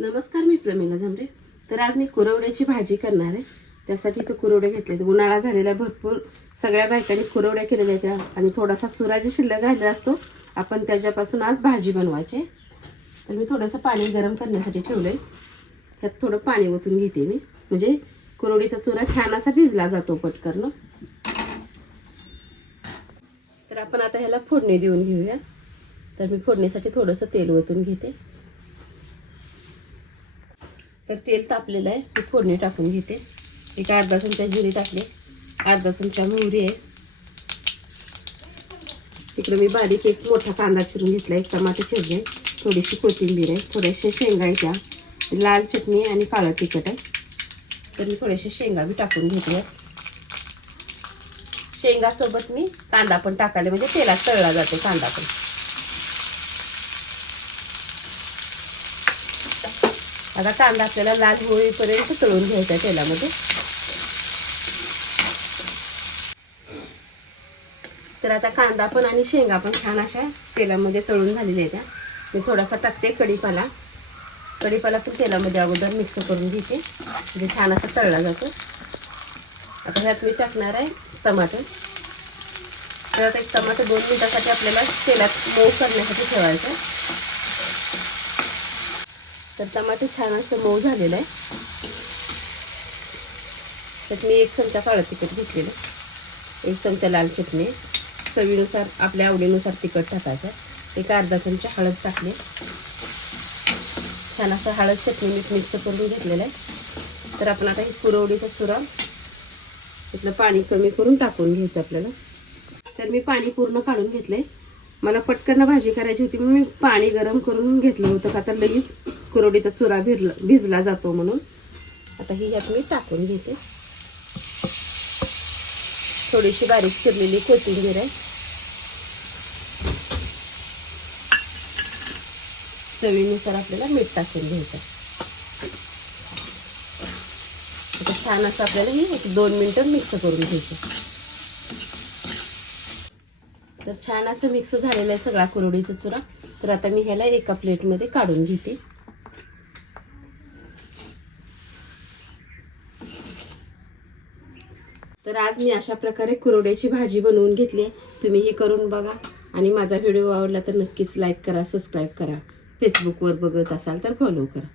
नमस्कार मी प्रमिला जमरे तर आज मी कुरवड्याची भाजी करणार आहे. त्यासाठी तर कुरवडे घेतले उन्हाळा झालेला भरपूर. सगळ्या बायकांनी कुरवड्या केलेल्या त्या आणि थोडासा सुराजी शिल्लक राहिलेला असतो आपण त्याच्यापासून आज भाजी बनवायची तर मी थोडंसं पाणी गरम करण्यासाठी ठेवलं आहे ह्यात थोडं पाणी ओतून घेते मी. म्हणजे कुरवडीचा चुरा छान असा भिजला जातो पटकन तर आपण आता ह्याला फोडणी देऊन घेऊया. तर मी फोडणीसाठी थोडंसं तेल ओतून घेते. तर तेल तापलेलं आहे. मी फोडणी टाकून घेते. एक अर्धा चमचा जिरे टाकले. अर्धा चमचा मोहरी आहे. तिकडे मी बारीक एक मोठा कांदा चिरून घेतला. एक टमाटे चिरले. थोडीशी कोथिंबीर आहे. थोड्याशा शेंगा आहे त्या. लाल चटणी आणि काळं तिखट आहे. तर मी थोडेसे शेंगा बी टाकून घेतल्या शेंगासोबत मी कांदा पण टाकायला. म्हणजे तेलात तळला जातो कांदा पण. आता कांदा आपल्याला लाल होईपर्यंत तळून घ्यायचा तेलामध्ये. तर आता कांदा पण आणि शेंगा पण छान अशा तेलामध्ये तळून झालेल्या आहेत. त्या मी थोडासा टाकते कढीपाला. कढीपाला पण तेलामध्ये अगोदर मिक्स करून घेते म्हणजे छान असा तळला जातो. आता ह्यात मी टाकणार आहे टमाटर तर आता एक टमाटर दोन मिनिटासाठी आपल्याला तेलात मऊ करण्यासाठी ठेवायचं तर टमाटे छान असं मऊ झालेलं आहे. त्यात मी एक चमचा काळं तिखट घेतलेलं एक चमचा लाल चटणी चवीनुसार आपल्या आवडीनुसार तिखट टाकायचं एक अर्धा चमचा हळद टाकले छान असं हळद चटणी मीठ मिक्स करून घेतलेलं आहे. तर आपण आता ही पुरवडीचा चुरा इथलं पाणी कमी करून टाकून घ्यायचं आपल्याला. तर मी पाणी पूर्ण काढून घेतलं आहे मला पटकन भाजी करायची होती म्हणून मी पाणी गरम करून घेतलं होतं का तर लगेच कुरवडीचा चुरा भिरला भिजला जातो म्हणून. आता ही ह्यात मी टाकून घेते. थोडीशी बारीक चिरलेली कोथिंबीर आहे. चवीनुसार आपल्याला मीठ टाकून घ्यायचं. आता छान असं आपल्याला ही एक दोन मिनटं मिक्स करून घ्यायचं. तर छान असं मिक्स झालेलं आहे सगळा कुरवडीचा चुरा. तर आता मी ह्याला एका प्लेटमध्ये काढून घेते. तर आज मी अशा प्रकारे कुरवड्याची भाजी बनवून घेतली आहे. तुम्ही ही करून बघा. आणि माझा व्हिडिओ आवडला तर नक्कीच लाईक करा सबस्क्राईब करा. फेसबुकवर बघत असाल तर फॉलो करा.